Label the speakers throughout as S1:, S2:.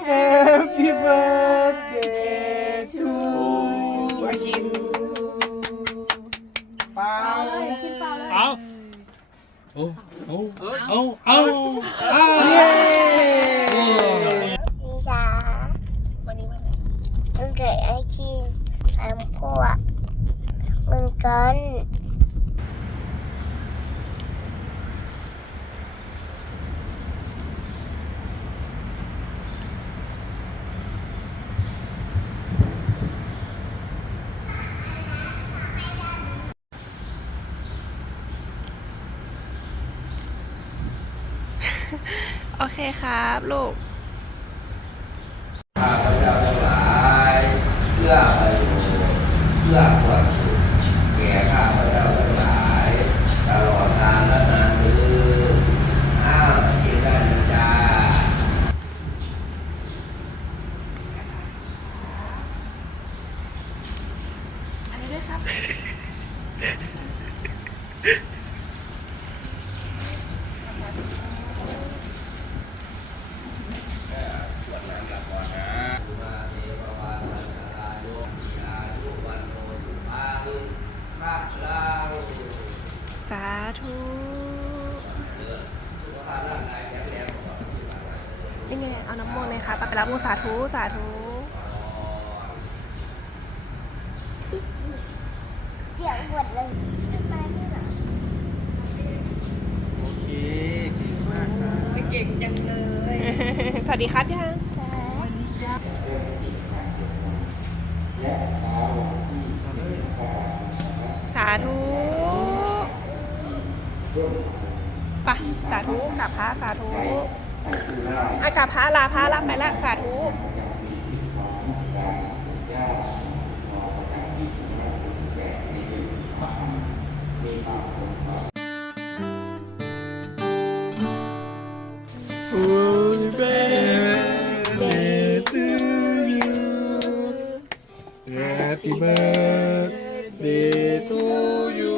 S1: Happy birthday to ไอคินเปล่า
S2: กินเปล่าเลย
S3: เอา
S1: เย้
S4: นิสาวันนี้วันเกิดไอคิน3 ขวบเหมือนกัน
S2: โอเคครับลูก
S5: ข้าพเจ้าทั้งหลายเพื่อประโยชน์เพื่อความสุขแก่ข้าพเจ้าทั้งหลายตลอดกาลและนานเทอญกินได้นะจ๊ะ
S2: อันนี้ด้วยครับ สาธุนี่ไงเอาน้ำมนต์เลยค่ะไปรับมูสาธุสาธุ
S4: เสียงหมดเลยทำไมไม่หรอ
S1: โอเคเก่งมากครับ
S2: เก่งจังเลย สวัสดีครับยังสาธุไปสาธุกราบพระสาธุกราบพระลาพระรับไปแล้วสาธุ
S1: Happy birthday to you Happy birthday to you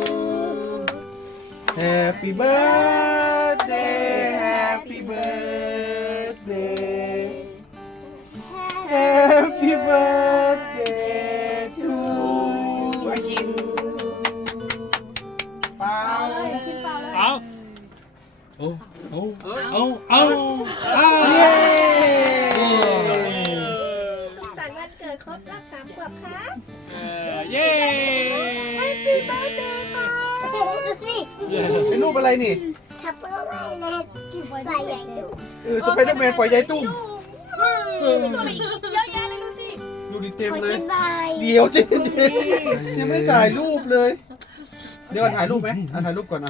S1: Happy birthday Happy birthday Happy birthday to ไอคินเปล่า
S2: กินเปล่าเลย
S3: เอา
S1: เย้
S4: สุขสันต์วันเกิดครบรอบ3 ขวบครับ
S3: เย้
S4: Happy birthday ค่ะดูสิ
S1: เป็นรูปอะไรนี่
S4: ทับเบอร์ไว้เลยใบใหญ่ดู
S1: สไปเดอร์แมนปล่อยใยตุ้ม
S4: มีตัวอะไรอีกเยอะแยะเลยดูสิ
S1: ดูดิเต็ม
S4: ขอ
S1: เลย
S4: กินใบ
S1: เดี๋ยวเจ๊ยังไม่ถ่ายรูปเลย เดี๋ยวก่อนถ่ายรูปไหมถ่ายรูปก่อนนะ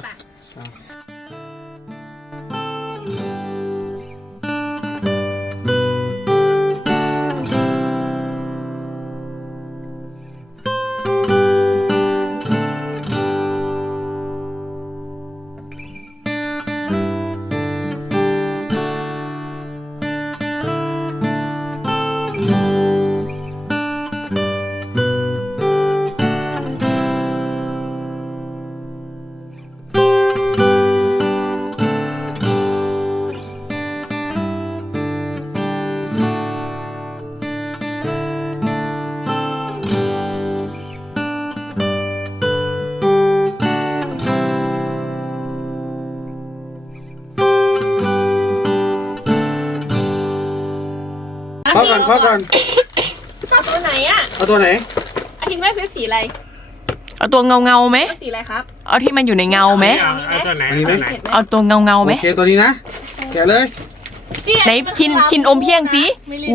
S1: เคาะก่อน
S2: ตัวไหนอ่ะ
S1: เอาตัวไหน
S2: อาทิตย์แม่ซื้อสีอะไร
S6: เอาตัวเงาไหม
S2: สีอะไรครับ
S6: เอาที่มันอยู่ในเงาไหม
S3: เอาตัวไหน
S1: อันนี้ไหม
S6: เอาตัวเงาไหม
S1: โอเคตัวนี้นะ แกะเลย
S6: ไหนชินอมเพียงสิโว้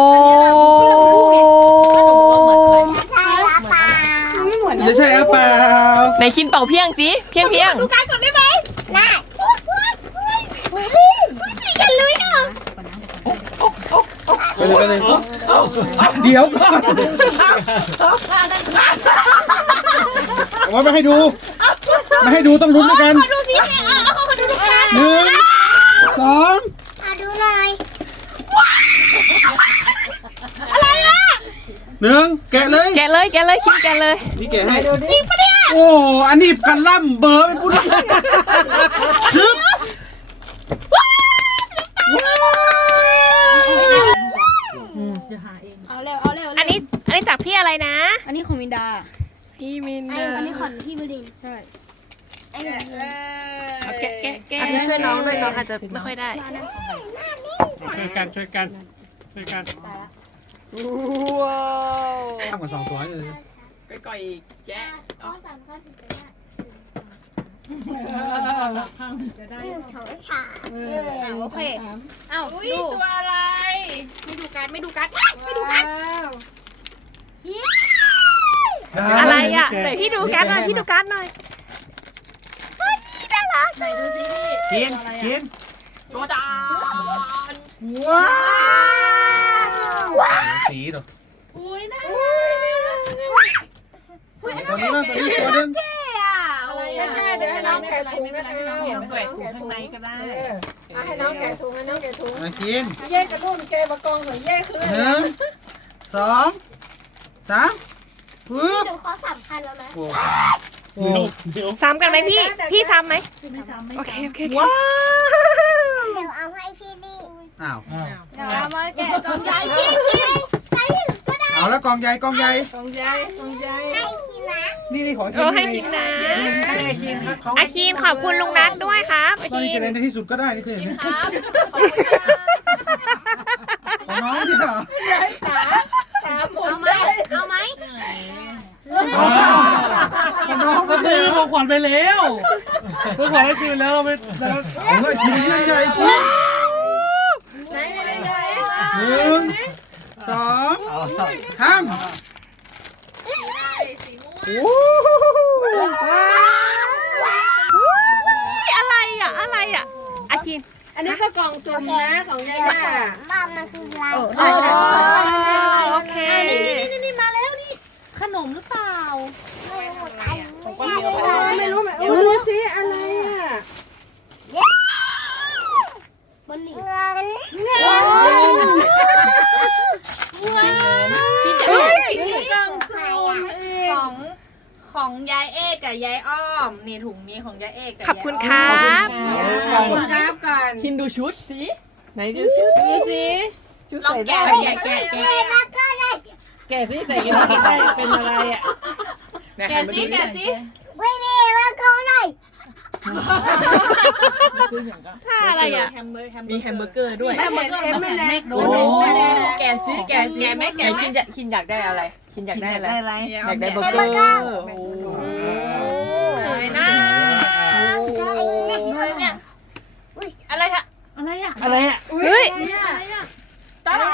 S4: ใช่หรือเปล่า
S1: จะใช่หรือเปล่า
S6: ไหนชินเป่าเพียงสิเพียง
S2: ดูการก่อนได้ไหม
S4: น่ามือจะลุยเนาะ
S1: ไปเลยเดี๋ยวก่อนเอามาให้ดูต้องลุ้นด้วยกัน
S4: ดูสิเอาขอดูกัน
S1: 1 2
S4: ดูหน่อย
S1: 1แกะเลย
S6: แกะเลยชินแกะเลย
S1: นี่แกะให้โอ้อันนี้กันล่ำเบอร์เป็นผู้ล่ำชึบว้าว
S4: เอาเร็วเอาเร็ว
S2: อันนี้จากพี่อะไรนะ
S4: อันนี้ของมินดา
S2: พี่มิน
S4: อันนี้ของพี่บดินใช่อันนี้
S2: แกะช่วยน้องด้วยน้องอาจจะไม่ค่อยได้
S3: ช่วยกันช่วยกันช่วยกัน
S2: ว้าว
S1: ข้ามกับ2 ตัวเลย
S6: ก่อยๆแกะ
S4: ข้อสำคัญถึงจะได้หนึ่งสองสามโอเคเอ้าดู
S6: ตัวอะไร
S4: ไม่ดูการไม่ดูการไม่ดูการ
S2: อะไรอ่ะไหนพี่ดูการ์ดหน่อยพี่ดูการ์ดหน่อย
S1: กินกิน
S6: ตัวจาน
S4: ว้าว
S1: สีเหรออุ้ยน่าตัวนี้บ้างตัวนี้ตัวนึง
S7: ไม่ใช่เดี๋ยวให้น้องแกะถุงนะคะน้องแกะถุงข้างในก็ได้ให้น้องแกะถุงให้น้องแกะถุง
S1: มากิน
S7: แยกกระทุ่มแกะบะกองหน่อยแยกคือ
S1: 1 2 3ปึ๊บ
S4: ดูข้อสำคัญแล้วนะ
S1: โอ้
S3: เดี๋ยว
S2: ซ้ำกันไหมพี่ซ้ำไหมโอเคโอเค
S1: ว้าว
S4: เดี๋ยวเอาให้พี่นี่
S1: อ้าว
S7: เอามาแกะกองใหญ่
S4: กินใครถึงก็ได้
S1: เอาแล้วกองใหญ่กองใหญ่
S7: กองใหญ่กองใหญ่
S4: ให้กินนะ
S1: นี่ขอกิน
S2: โอ้ให้กินนะ
S7: ให้กินเขา
S2: อาคีนขอบคุณลุงนัทด้วยครับอา
S1: ตอน
S2: คี
S1: นี้จะ
S2: น
S1: เล่นในที่สุดก็ได้นี่คือเห็นไหม
S6: ครับขอบคุณครับ
S1: ของน้องเนี่ยเหรอ
S4: เอาไหมเอาไหม
S1: ของน้อง
S3: ก็คือของขวัญไปแล้วของขวัญได้คืนแล้วเราไม่แล้ว
S1: เอาเลยกินใหญ่ๆกิน
S7: ไหนไหน
S1: 1 2 3โอ้
S2: อะไรอ่ะอะไรอ่ะอาคีน
S7: อันนี้ก็กล่องสุ่มนะของยายา
S4: บ้ามันคืออะไร
S2: โอเค
S7: นี่มาแล้วนี่ขนมหรือเปล่า
S4: ไม่รู้
S7: ยังไม่รู้สิอะไรอ่ะ
S4: มันหนี
S2: เฮ้ย
S7: กล่องสุ่มของยายเอกกับยายอ้อมนี่ถุงนี้ของยายเอกกับ
S2: ขอบคุณครับ
S7: ขอบคุณครับก่อน
S6: คินดูชุดสิ
S7: ไหนดูชุดดูสิชุดใส่ได้แกะแกะสิใส่กันได้เป็นอะไรอ่ะ
S6: แกะสิแกะสิ
S4: ไม่มีมาเขาหน่อย
S2: ท่าอะไรอ่ะ
S6: มีแฮมเบอร์เกอร์ด้วย
S7: ไม่แน่
S6: โอ้แกะสิแกะสิแม่แกะคินอยากได้อะไรคินอยากได้อะไร
S7: ได้อะไร
S6: อยากได้เบอร์เกอร์โอ้
S2: สวยนะ
S6: เนี่ยอะไรคะ
S7: อะไรอ่ะ
S2: เฮ้ย
S6: ตั้งอะ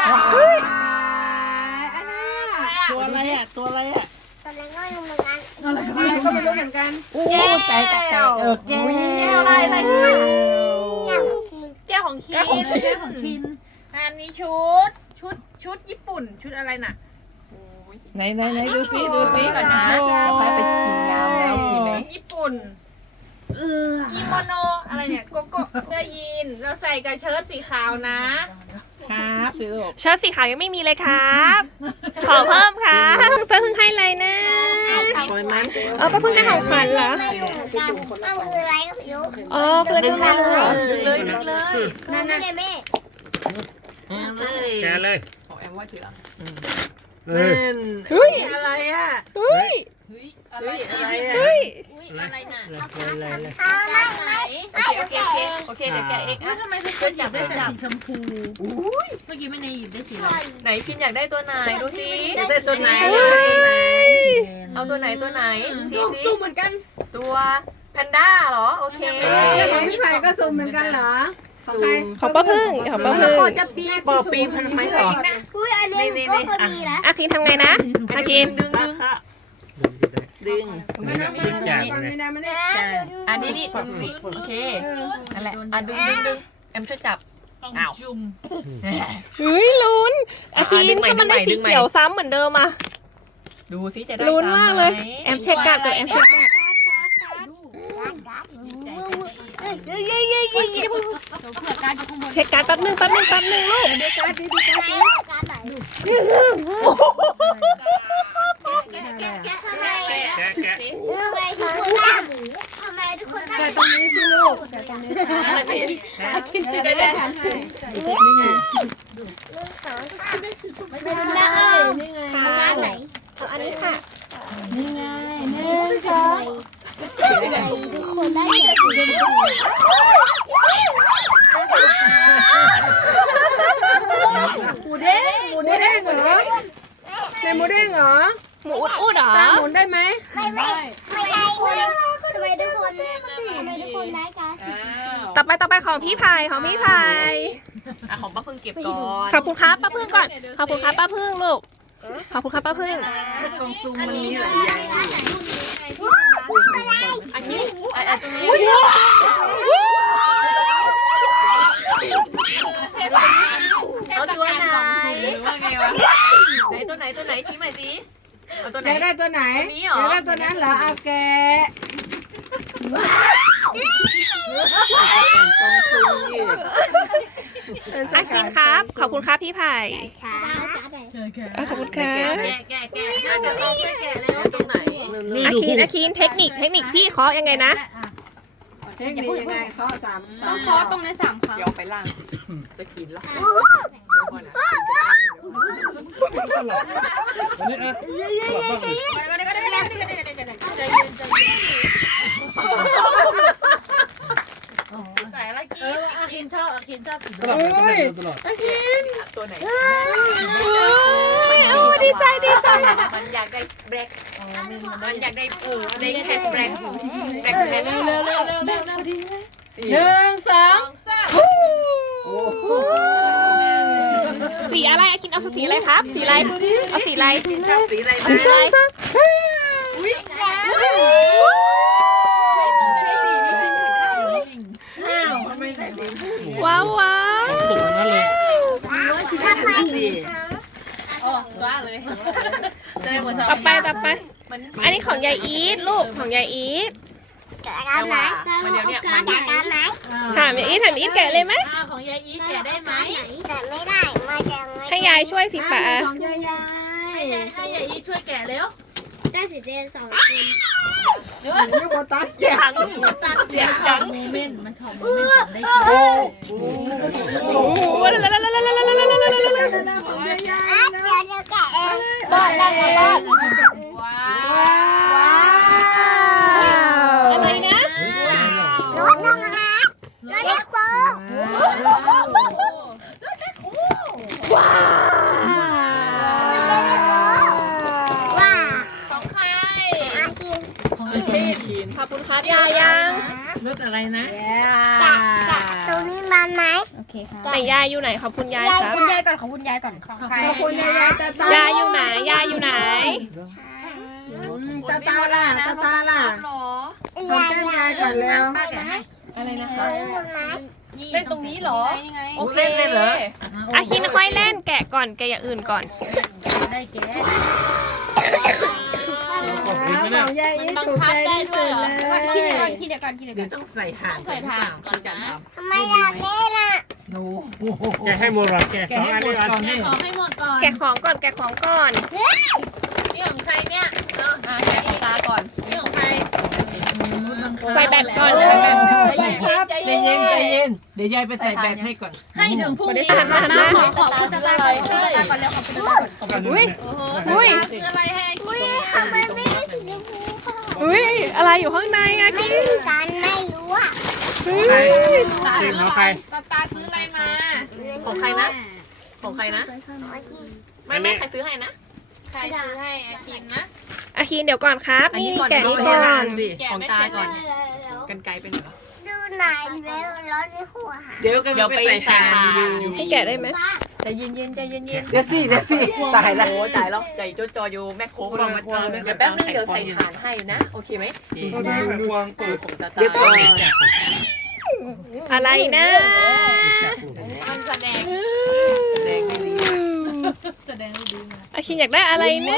S7: ตัวอะไรอ่ะตัวอะไรอ่ะ
S4: ตอนนั้นก็ยังเหมือนกัน
S7: ก็ไม่รู้เหมือนกัน
S6: แก้ว
S7: แก้ว
S6: แก้วอะไร
S4: แก้วของคิง
S6: แก้วของคิน
S7: อันนี้ชุดญี่ปุ่นชุดอะไรน่ะไหนดูสิ
S6: ก่อนนะแล้วค่อยไปกินน้ำแล้วโอเคไหม
S7: ญี่ปุ่นกิโมโนอะไรเนี่ยโกโก้เสื้อยีนเราใส่กับเชิ้ตสีขาวนะครับสิลูก
S2: เชิ้ตสีขาวยังไม่มีเลยครับ ขอเพิ่มครับเพิ่งให้อะไรนะ
S7: ปล่อยมัน
S2: ป้าเพิ่งให้ของขวัญเหรอ
S4: ไม่รู้เหมือนกันมันคืออะไรก็ไม่รู้
S2: อ๋อเพื่อนกันเหรอ
S6: ดึงเลย
S4: นั่นไม่ได้แม่
S3: แกะเลย
S6: ของแอมว่าถือ
S3: เฮ้ย
S2: เฮ้ย
S7: อะไรอ่ะ
S2: เฮ้ย
S7: อะไรอ่ะ
S2: เฮ้ย
S6: อะไรน่ะ
S3: เลย
S6: โอเคโอเคเดี๋ยวแกเองอ่ะทำไมทุกคนอยากได้แต่สีชมพูเมื่อกี้ไม่ในหยิบได้สีไหนคินอยากได้ตัวไหนดูสิ
S7: ได้ตัวไหน
S6: เอาตัวไหนสีเหมือนกันตัวแพนด้าเหรอโอเค
S7: ของพี่ไผ่ก็สุ่มเหมือนกันเหรอของใคร
S2: ของป้าพึ่งของป้าพึ่ง
S6: จะปี
S7: ปอปีพันไม้หรอ
S4: อุ้ยอันนี้ก็เคยมีนะ
S2: อาคินทำไงนะอาคิน
S7: ดึง
S3: แจกเลย
S6: อันนี้นี่โอเคนั่นแหละอ่ะดึงแอมช่วยจับอ้าว
S2: เฮ้ยลุ้นอาคินถ้ามันได้สีเขียวซ้ำเหมือนเดิมอ่ะ
S6: ดูสิจะได้
S2: ลุ้น
S6: ซ้ำ
S2: มาก
S6: ไห
S2: เล
S6: ม
S2: ยแอมเช็คการ์ดตัวแอมเช็คการ์ด เช็คการ์ดแป๊บนึงลูก
S4: ทำไมทุกคนได้
S7: แต่ตรงนี้สิลูก
S6: กินได้
S4: 1 2 3
S7: ไม่ได้
S2: หมูเด้งหมูเด้งเหรอในหมูเด้งเหรอ
S6: หมูอุดเหรอ
S2: ตาหมุนได้ไหม
S4: ไม่ได้ทำไมทุกคนได้กัน
S2: ต่อไปของพี่พายของพี่พาย
S6: ของป้าพึ่งเก็บก่อน
S2: ขอบคุณครับป้าพึ่งก่อนขอบคุณครับป้าพึ่งลูกขอบคุณครับป้าพึ่ง
S3: กองซุงมันมีหลายอย่าง
S6: อันนี้อันนี้เอาตัวไหนตัวไหนชี้ใหม่สิเอาตัวไหน
S2: อยากได้ตัวไหน
S6: ตัวนี้เหรอ
S2: อยากได้ตัวนั้นเหรอเอาแกะ
S6: อาคินครับ ขอบคุณครับพี่ไผ่
S2: ขอบคุณครับ
S6: ตรงไหน
S2: อาคินเทคนิคพี่เคาะยังไงนะเทคนิคยังไงเคาะสาม
S7: ต้องเคาะตรงนั้น3 ครั้ง
S6: เดี๋ยวไปล่างจะกินละ
S3: อันนี้อ่ะสลับบ้างเลย
S6: ใส่อะไรกิน
S3: สลับไปตลอด
S6: ตัวไหน
S2: ดีใจ
S6: มันอยากได้แบล็คมันอยากได้ได้แค่แบล็คแบล็คแค่เร็ว
S2: 1 2สีอะไรอาคินเอาสีอะไรครับสีอะไรเอาสีอะไรสีอะไรว้าว
S3: ตกนั้นเลย
S2: ต่อไปอันนี้ของยายอีทลูกของยายอีท
S4: การไหนการไหน
S2: ถามยายอีทแกะเลยไหม
S8: ของยายอีแกะได้ไหม
S4: แต่ไม่ได้มาจะไม่
S2: ให้ยายช่วยสิป๋า
S8: ให้ยายอีช่วยแกะเร็ว
S4: ได้สิเรียน2 คน
S6: ถังเดี๋ยวถัง
S8: โมเมนต์มันชอบโมเมนต์ได้ช่วย
S4: เดี๋ยวแกะเองบ้านได้บ้าน
S2: อะไรนะ
S4: รถน้องฮะรถเด็กโฟว้า
S6: ของใคร
S4: อากิน
S2: ขอบคุณครับยายยัง
S8: รถอะไรนะ
S4: ตรงนี้มันไหม
S2: แต่ยายอยู่ไหนขอบคุณยายครับ
S7: คุณยายก่อนของคุณยายก่อนของใคร
S2: ยายอยู่ไหนยายอยู่ไหน
S7: ตาล่ะตาล่ะ
S6: หรอ
S4: ขอแก้มยายก่อนแล้ว
S6: อะไรนะคะ
S4: ไหม
S6: เล่นตรงนี้เหรอโอเค
S2: อาคินค่อยเล่นแกะก่อนแกะอย่างอื่นก่อน
S8: ได้แกะ
S3: ขอบคุณไหมเนี่ย
S7: บังคับได้ด้วยเหรอคิดเดี๋ยวก่อน
S8: เดี๋ยวต้องใส่ถ่าน
S7: ใส่ถ่านก่อนนะ
S4: ทำไมอยากเล่นอ่ะ
S3: แกให้หมดหรอแก
S8: แกะ
S3: สอง
S8: ให้
S3: อัน
S8: หม
S3: นี้
S8: ด
S3: อัน
S8: ก่อนให้ของให้หมดก่อน
S2: แกะของก่อนแกะของก่อน
S6: นี่ของใครเนี่ยแกะตาก่อนนี่ของใคร
S2: ใส่แบตก่อนใส่แบต
S6: ใจเย็น
S8: เดี๋ยวยายไปใส่แบตให้ก่อน ให้ถึงพรุ่งนี้
S2: หันมา
S7: ขอคุณตาก่อนก่อนเร็วขอบคุณตาก่อน
S2: อุ้ย
S6: ซื้ออะไรให้
S4: ทำไมไม่ได้สีชมพูค่ะ
S2: อุ้ยอะไรอยู่ข้างในอะ
S4: ไม่
S2: คิน
S4: รู้กันไม่รู้อ่ะ
S3: เกมของใคร
S6: ตาซื้ออะไรมาของใครนะของใครนะไม่ใครซื้อให้นะใครซื้อให้อาคินนะ
S2: อาคินเดี๋ยวก่อนครับนี่แกะนี้ก่อน
S6: แกะไม่ใช่กันไกลเป็นเหรอ
S4: ดูหน่อยเร็วร้อนในหัวหา
S8: เดี๋ยวกัน
S6: เดี๋ยวไปใส่ถ่านอยู่
S2: ให้แกะได้ไหม
S6: ใจเย็นใจเย็น
S8: เดี๋ยวสิตายละ
S6: โอ้ตายแล้วใจจออยู่แม่โค้งเดี๋ยวแป๊บนึงเดี๋ยวใส่ถ่านให้นะโอเคไหม
S3: วางเปิด
S6: ของตา
S8: เดี๋ยวก่อน
S2: อะไรนะ
S6: มันแสดง
S8: แสดงไม่ดีแสดงไม่ดี
S2: อาคินอยากได้อะไรนะ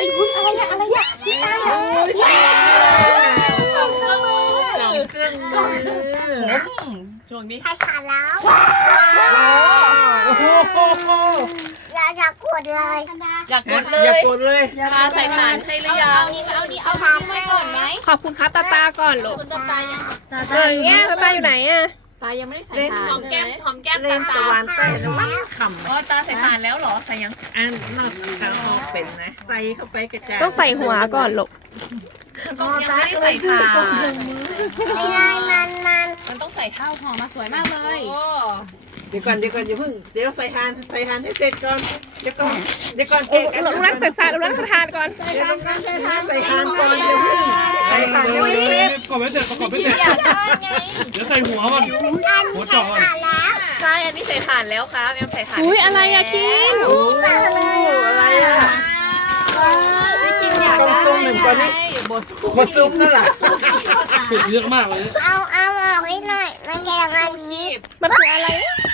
S6: กล่องเครื่องมือ
S8: เครื่องมือ
S6: ช่วงนี้
S4: ใครขาดแล้ว
S8: โอ้โห
S4: อยากกดเลย
S6: อยากกดเล
S8: อย่าย กดเลย
S6: ตาใส่ถ่านให้หรือยัง
S7: เอาทำไปก่อนไหม
S2: ขอบคุณครับตาก่อนลูก
S6: คุณตายัง
S2: เนี่ยตาอยู่ไหนอะ
S6: ตายังไม่ได้ใส่ถ่านหอมแก้ม
S8: เล่น
S6: ตา
S8: ตะวันใต้แล้วมันขำ
S6: อ๋อตาใส่ถ่านแล้วเหรอใส่ยัง
S8: อันนอกจากเขาเป็นนะ ใส่เข้าไปกระจาย
S2: ต้องใส่หัวก่อนลูก
S6: ต้องยังไม่ได้ใส่ถ่าน
S4: ไม่ได้มัน
S6: มันต้องใส่ถ่าน
S7: หอมมาสวยมากเลย
S6: โอ้
S8: เดี๋ยวก่อนอย่าเพิ่งเดี๋ยวใส่ทานให้เสร็จก่อนเดี๋ยวก่อนเกะกัน
S2: ลูกรักใส่สาลูกรักใส่ทานก่อน
S8: ใส่ทานก่อนเดี๋ยวเพิ่งใส่ทาน
S3: ก่อนไม่เสร็จประกอบไม่เสร็จ
S6: อยากได้ไง
S3: เดี๋ยวใส่หัวมันหัวเจาะมัน
S6: ใช่อันนี้ใส่ถ่านแล้วครับแอมใส่ถ่าน
S2: อุ้ยอะไรอะคิน
S8: อะไรอ่ะ
S6: พี่คินอยากได้
S8: ต้องหนึ่งก่อนนี่บดซุปนั่นแหละ
S3: เผ็ดเยอะมากเลย
S4: เอาออกให้หน่อยมันจะยังไง
S6: คีบ
S2: มันคืออะไร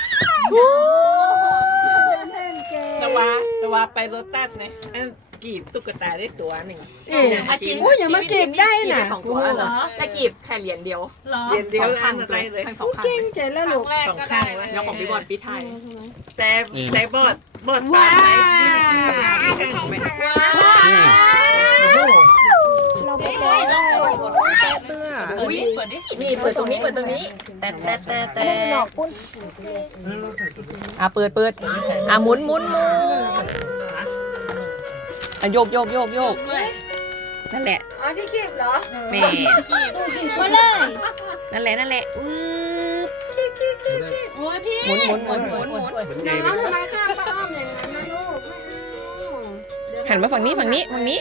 S8: ตะวาไปรถตัดเนี่ยกีบตุ๊กตาได้ตัวหนึ่ง
S6: อาทิตย์
S2: อย่ามาเก็บได้น่ะ
S6: สองตัวเหรอแต่กีบแค่เหรียญเดียว
S8: เรียนเดียวอันอะไรเลย
S6: สองข้าง
S2: ใจแล้วลูก
S8: สองข้างเลย
S6: แล้วของพี่บอลปีไทย
S8: แต่บอดปลาไหมที่ข้างไม่
S4: เราไปเลย
S6: อุ้ยเปิดดินี่เปิดตรงนี้แต่อ่ะเปิดอ่ะหมุนอ่ะโยกนั่นแหละ
S4: อ๋อที่คีบเหรอ
S6: แม่
S4: มาเลย
S6: นั่นแหละอืบ
S4: โอ้ยพี่
S6: หมุน
S4: น้องทำไมข้ามป้าอ้อมอย่างนั้นนะลูก
S6: หันมาฝั่งนี้หมุน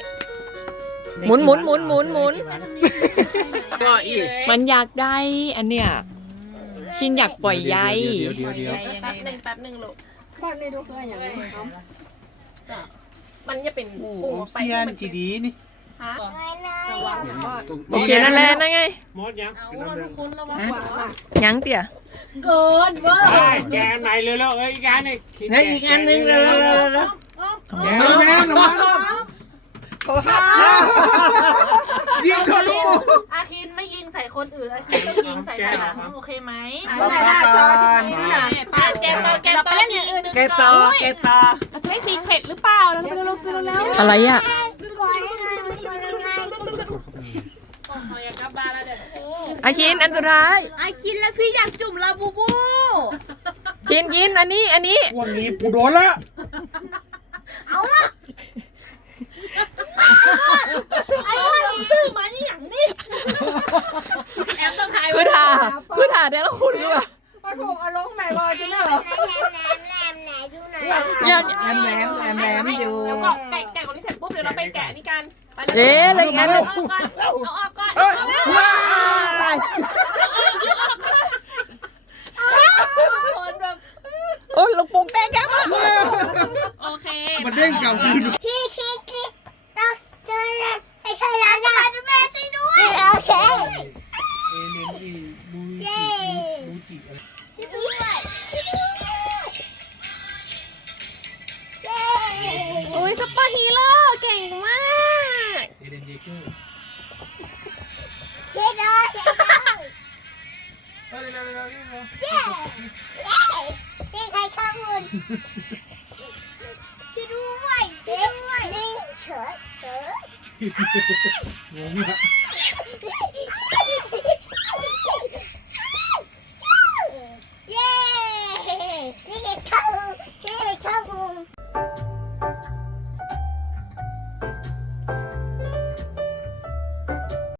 S8: ก็อีก
S6: มันอยากได้อันเนี้ยคินอยากปล่อยใย
S1: เดี๋ยว
S2: แป๊บหนึ่งลูก
S4: บ้านในดูคืออย่างไรครับ
S2: มันจะเป็น
S1: โอ้
S2: ปุ่ม
S1: โห
S2: ออกไป
S1: เซียนจีดีนี่
S6: โอเคนั่นแหละนั่นไง
S3: มดยัง
S6: ยังเตี่ย
S3: แกไหนเร็วๆอีกอันนึง
S8: นี่อีกอันหนึ่งแล้ว
S1: มือแม่ระวังยิงคนลูกโป่ง
S7: อาคินไม่ยิงใส่คนอื่นอาคินต้องยิงใส่ผนังโอเคไหม
S8: หน้าจอที่
S7: นี่นะแกโตอีกหนึ่ง
S8: เกตอ
S2: เราจะให้ซีเคร็ดหรือเปล่าเราไปเราซื้อแล้ว
S6: อะไรอ่ะ
S7: อยากกลับบ้านแล้วเดี๋ยว
S6: อาคินอันสุดท้าย
S4: อาคินแล้วพี่อยากจุ่มลาบูบู
S6: คินอันนี้
S1: วันนี้กูโดนละ
S4: ไอ้ว่าซื้อมานี่อย่างนี้
S6: คือถ่าแต่ละคุณด้วย
S4: ปถูกเอาลงไหนบอลจะน่าเหรอแหลมดูหน่อย
S8: แหลมอยู่
S2: แล้วก็แกะของนี้เสร็จปุ๊บเดี๋ยวเราไปแกะนี่กันไป
S6: เอ๊ะอะไรอีกอันนึง
S2: เอาออกก่อน
S1: เอ้ยว้า
S6: โอ้ลูกโป่งแตกแกม
S2: โอเค
S1: มันเด้งกลับคืน
S4: พี่ต้องเจอไอ้ชายร้านอาหารแม่ช่วยด้วยโอเคเย้ช่วยเย้
S2: โอ้ยซุปเปอร์ฮีโร่เก่งมาก
S1: เอเดนเยเกอร์
S4: เย้ด้วยเย้นี่ใครข้างบนช่วยด้วยนี่เฉิด
S1: งงละ